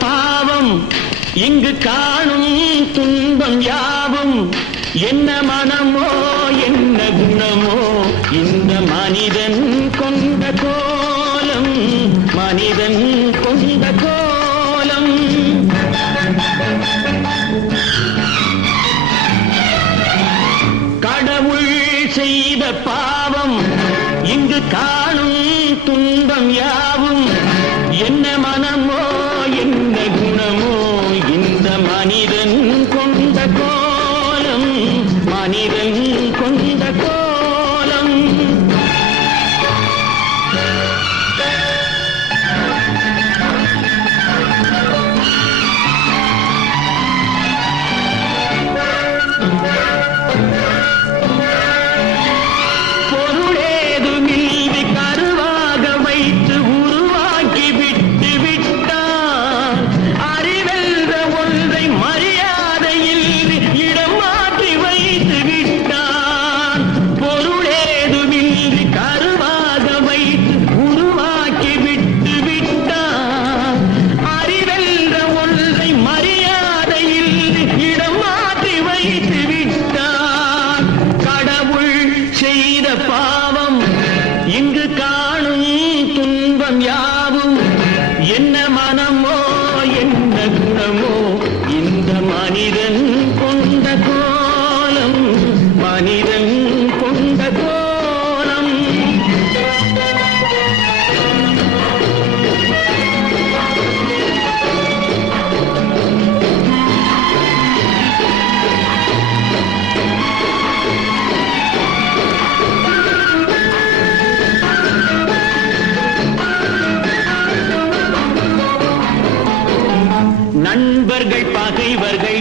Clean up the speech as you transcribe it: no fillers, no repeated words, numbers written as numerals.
பாவம் இங்கு காணும் துன்பம் யாவும் என்ன மனமோ என்ன குணமோ இந்த மனிதன் கொண்ட கோலம் மனிதன் கொண்ட கோலம் கடவுள் செய்த பாவம் இங்கு காணும் துன்பம் யாவும் என்ன மனமோ என்ன குணமோ இந்த மனிதன் கொண்ட கோலம் மனிதன் கொண்ட கோலம் பொருளேதுமில்லை கருவாக வைத்து உருவாக்கி விட்டு விட்டான் அறிவென்ற ஒன்றை மரியாதையில் இடம் மாற்றி வைத்து விட்டான் பொருளேதுமில்லை கருவாக வைத்து உருவாக்கி விட்டு விட்டான் அறிவென்ற ஒன்றை மரியாதையில் இடம் மாற்றி வைத்து விட்டான் கடவுள் செய்த பாவம் இங்கு காணும் துன்பம் யாவும் என்ன மனமோ என்ன குணமோ இந்த மனிதன் கொண்ட கோலம் மனிதன் கொண்ட கோலம் நண்பர்கள் பகைவர்கள்